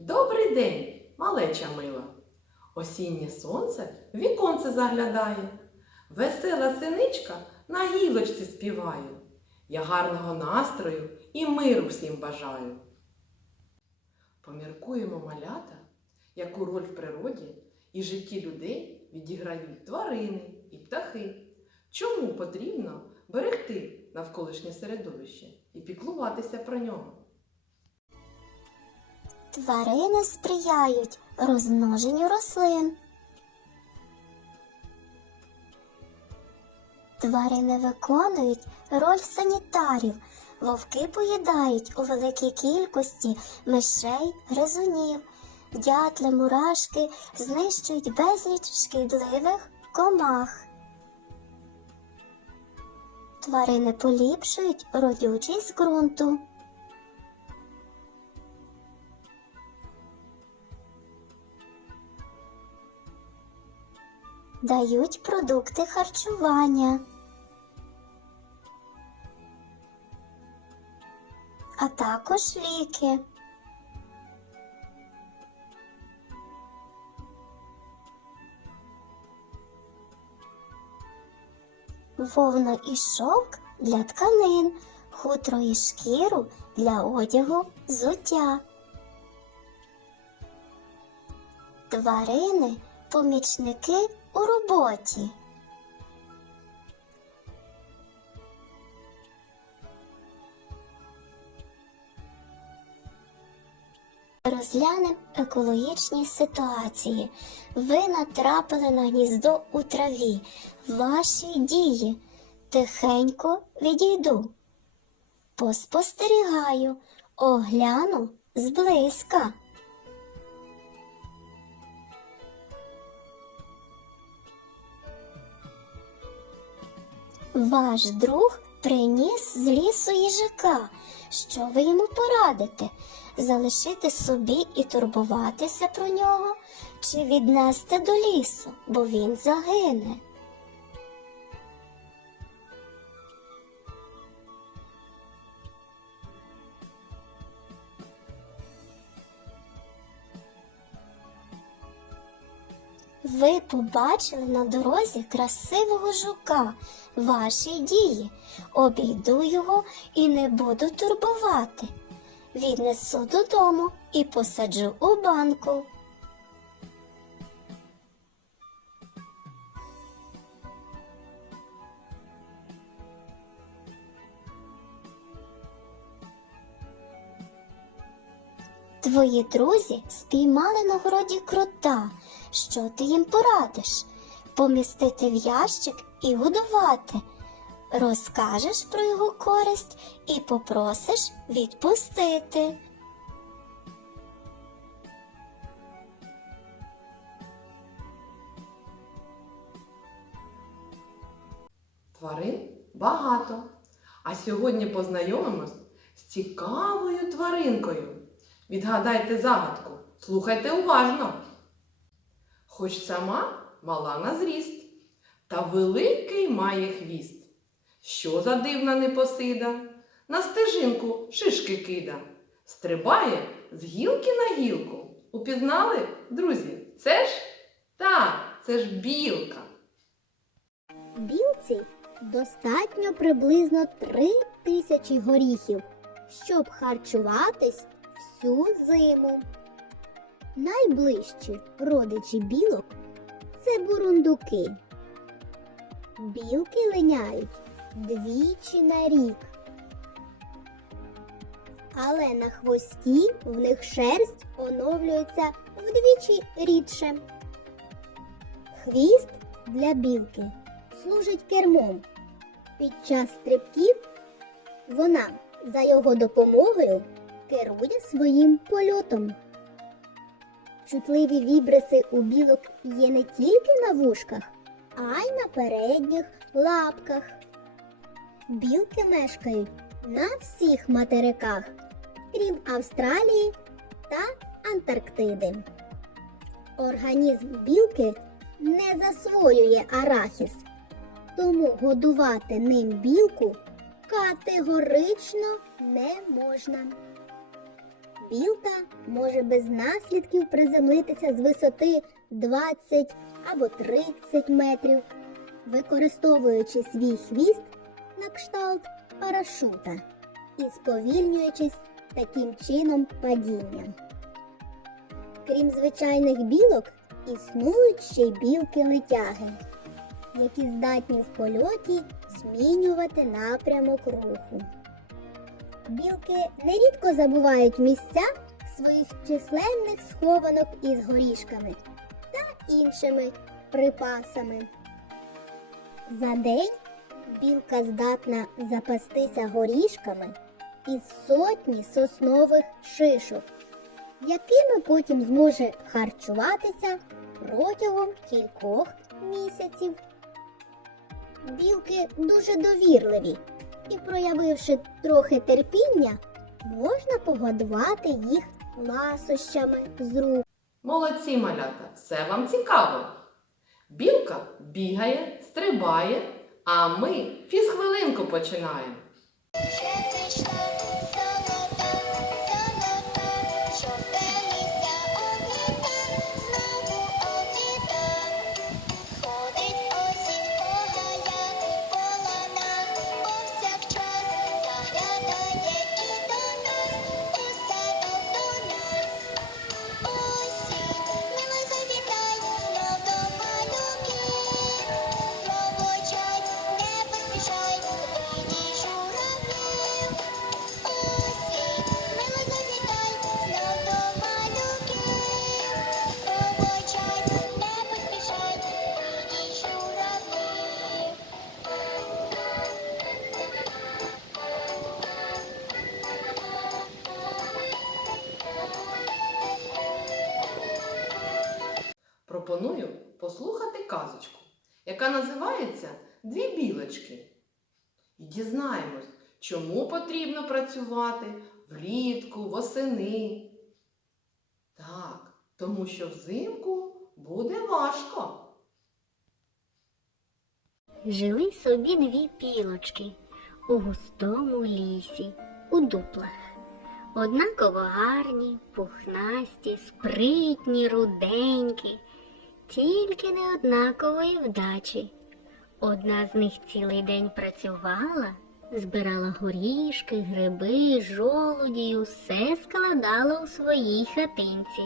Добрий день, малеча мила. Осіннє сонце в віконце заглядає. Весела синичка на гілочці співає. Я гарного настрою і миру всім бажаю. Поміркуємо малята, яку роль в природі і житті людей відіграють тварини і птахи. Чому потрібно берегти навколишнє середовище і піклуватися про нього? Тварини сприяють розмноженню рослин. Тварини виконують роль санітарів. Вовки поїдають у великій кількості мишей, гризунів. Дятли, мурашки знищують безліч шкідливих комах. Тварини поліпшують родючість ґрунту. Дають продукти харчування, а також ліки. Вовно і шовк для тканин, хутро і шкіру для одягу, взуття. Тварини помічники у роботі. Розглянемо екологічні ситуації. Ви натрапили на гніздо у траві. Ваші дії. Тихенько відійду. Поспостерігаю, огляну зблизька. Ваш друг приніс з лісу їжака. Що ви йому порадите? Залишити собі і турбуватися про нього, чи віднести до лісу, бо він загине? Ви побачили на дорозі красивого жука. Ваші дії. Обійду його і не буду турбувати. Віднесу додому і посаджу у банку. Твої друзі спіймали на городі крота. Що ти їм порадиш? Помістити в ящик і годувати. Розкажеш про його користь і попросиш відпустити. Тварин багато. А сьогодні познайомимось з цікавою тваринкою. Відгадайте загадку, слухайте уважно. Хоч сама мала на зріст, та великий має хвіст. Що за дивна непосида? На стежинку шишки кида, стрибає з гілки на гілку. Упізнали, друзі? Це ж так, це ж білка. Білці достатньо приблизно три тисячі горіхів, щоб харчуватись всю зиму. Найближчі родичі білок це бурундуки. Білки линяють двічі на рік. Але на хвості в них шерсть оновлюється вдвічі рідше. Хвіст для білки служить кермом. Під час стрибків вона за його допомогою керує своїм польотом. Чутливі вібриси у білок є не тільки на вушках, а й на передніх лапках. Білки мешкають на всіх материках, крім Австралії та Антарктиди. Організм білки не засвоює арахіс, тому годувати ним білку категорично не можна. Білка може без наслідків приземлитися з висоти 20 або 30 метрів, використовуючи свій хвіст на кшталт парашута і сповільнюючись таким чином падінням. Крім звичайних білок, існують ще й білки-летяги, які здатні в польоті змінювати напрямок руху. Білки нерідко забувають місця своїх численних схованок із горішками та іншими припасами. За день білка здатна запастися горішками із сотні соснових шишок, якими потім зможе харчуватися протягом кількох місяців. Білки дуже довірливі і, проявивши трохи терпіння, можна погодувати їх ласощами з рук. Молодці малята, все вам цікаво. Білка бігає, стрибає, а ми фізхвилинку починаємо. Пропоную послухати казочку, яка називається Дві білочки. І дізнаємось, чому потрібно працювати влітку, восени. Так, тому що взимку буде важко. Жили собі дві пілочки у густому лісі, у дуплах. Однаково гарні, пухнасті, спритні, руденькі, тільки не однакової вдачі. Одна з них цілий день працювала, збирала горішки, гриби, жолуді й усе складала у своїй хатинці,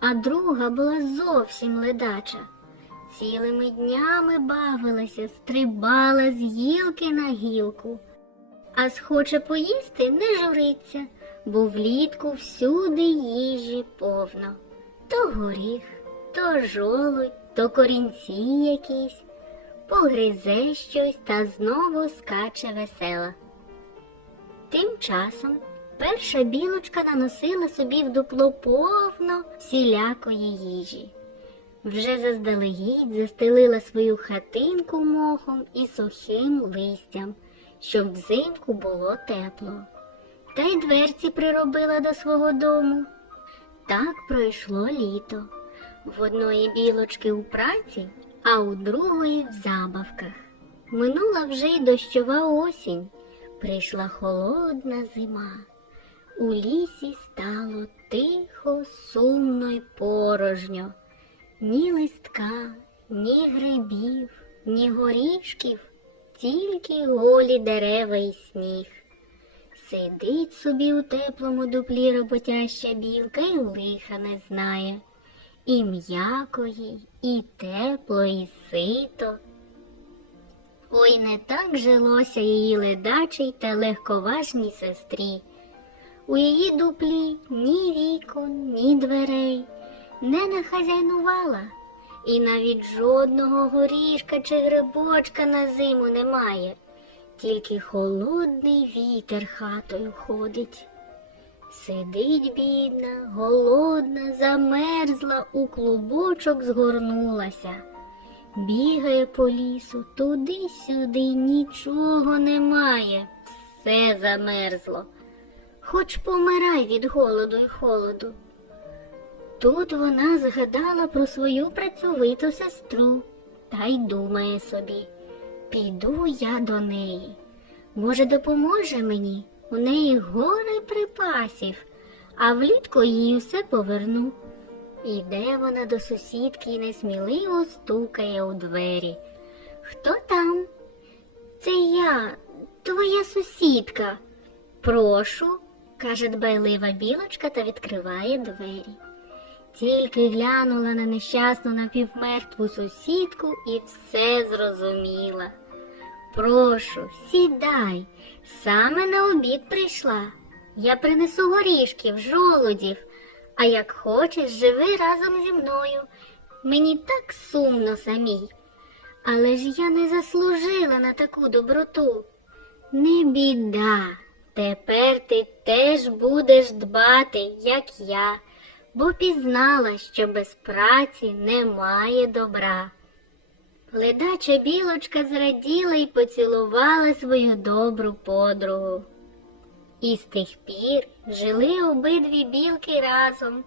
а друга була зовсім ледача. Цілими днями бавилася, стрибала з гілки на гілку. А схоче поїсти не журиться, бо влітку всюди їжі повно. То горіх, то жолудь, то корінці якісь, погризе щось та знову скаче весела. Тим часом перша білочка наносила собі в дупло повно всілякої їжі. Вже заздалегідь застелила свою хатинку мохом і сухим листям, щоб взимку було тепло. Та й дверці приробила до свого дому. Так пройшло літо. В одної білочки у праці, а у другої в забавках. Минула вже й дощова осінь, прийшла холодна зима. У лісі стало тихо, сумно й порожньо. Ні листка, ні грибів, ні горішків, тільки голі дерева і сніг. Сидить собі у теплому дуплі роботяща білка і лиха не знає. І м'яко їй, і тепло, і сито. Ой, не так жилося її ледачій та легковажній сестрі. У її дуплі ні вікон, ні дверей не нахазяйнувала, і навіть жодного горішка чи грибочка на зиму немає, тільки холодний вітер хатою ходить. Сидить бідна, голодна, замерзла, у клубочок згорнулася. Бігає по лісу, туди-сюди нічого немає, все замерзло. Хоч помирай від голоду й холоду. Тут вона згадала про свою працьовиту сестру та й думає собі, піду я до неї. Може, допоможе мені? У неї гори припасів, а влітку їй усе поверну. Іде вона до сусідки і несміливо стукає у двері. Хто там? Це я, твоя сусідка. Прошу, каже дбайлива білочка та відкриває двері. Тільки глянула на нещасну напівмертву сусідку і все зрозуміла. Прошу, сідай, саме на обід прийшла. Я принесу горішків, жолудів, а як хочеш, живи разом зі мною. Мені так сумно самій. Але ж я не заслужила на таку доброту. Не біда. Тепер ти теж будеш дбати, як я, бо пізнала, що без праці немає добра. Ледача білочка зраділа і поцілувала свою добру подругу. І з тих пір жили обидві білки разом.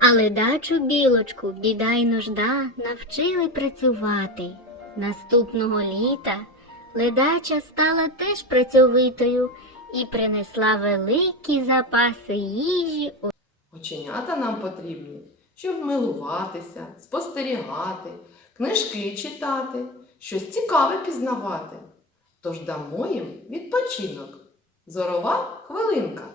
А ледачу білочку біда й нужда навчили працювати. Наступного літа ледача стала теж працьовитою і принесла великі запаси їжі Оченята нам потрібні, щоб милуватися, спостерігати, книжки читати, щось цікаве пізнавати. Тож дамо їм відпочинок. Зорова хвилинка.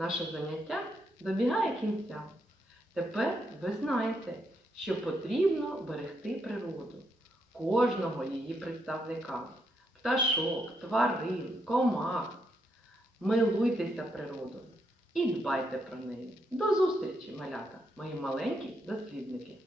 Наше заняття добігає кінця. Тепер ви знаєте, що потрібно берегти природу, кожного її представника, пташок, тварин, комах. Милуйтеся природою і дбайте про неї. До зустрічі, малята, мої маленькі дослідники!